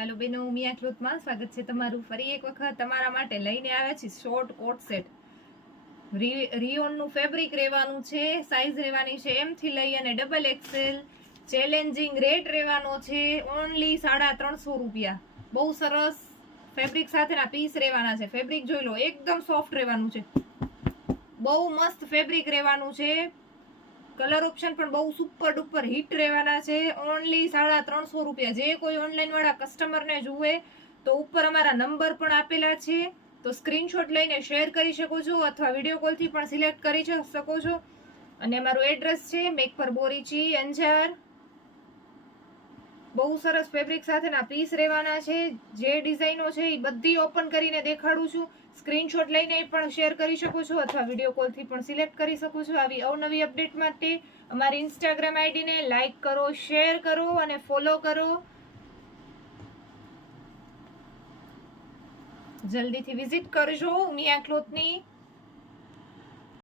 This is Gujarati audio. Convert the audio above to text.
ચાલો બેનો, મિયા ક્લોથમાં સ્વાગત છે તમારું ફરી એક વખત. તમારા માટે લઈને આવ્યા છે શોર્ટ કોટ સેટ. રિયોનનું ફેબ્રિક રહેવાનું છે, સાઈઝ રહેવાની છે M થી લઈ અને XXL. ચેલેન્જિંગ રેટ રહેવાનો છે ઓનલી 350 રૂપિયા. બહુ સરસ ફેબ્રિક સાથેના પીસ રહેવાના છે. ફેબ્રિક જોઈ લો, એકદમ સોફ્ટ રહેવાનું છે, બહુ મસ્ત ફેબ્રિક રહેવાનું છે. કલર ઓપ્શન પણ બહુ સુપર ડુપર હિટ રહેવાના છે. ઓનલી 350 રૂપિયા. જે કોઈ ઓનલાઈન વાળા કસ્ટમરને જુએ તો ઉપર અમારા નંબર પણ આપેલા છે, તો સ્ક્રીનશોટ લઈને શેર કરી શકો છો અથવા વિડીયો કોલથી પણ સિલેક્ટ કરી શકો છો. અને અમારું એડ્રેસ છે મેઘપર બોરીચી, અંજાર. બહુ સરસ ફેબ્રિક સાથેના પીસ રહેવાના છે. જે ડિઝાઇનો છે એ બધી ઓપન કરીને દેખાડું છું. સ્ક્રીનશોટ લઈને પણ શેર કરી શકો છો અથવા વિડીયો કોલથી પણ સિલેક્ટ કરી શકો છો. આવી અવનવી અપડેટ માટે અમારી ઇન્સ્ટાગ્રામ આઈડીને લાઈક કરો, શેર કરો અને ફોલો કરો. જલ્દીથી વિઝિટ કરજો મિયા ક્લોથની.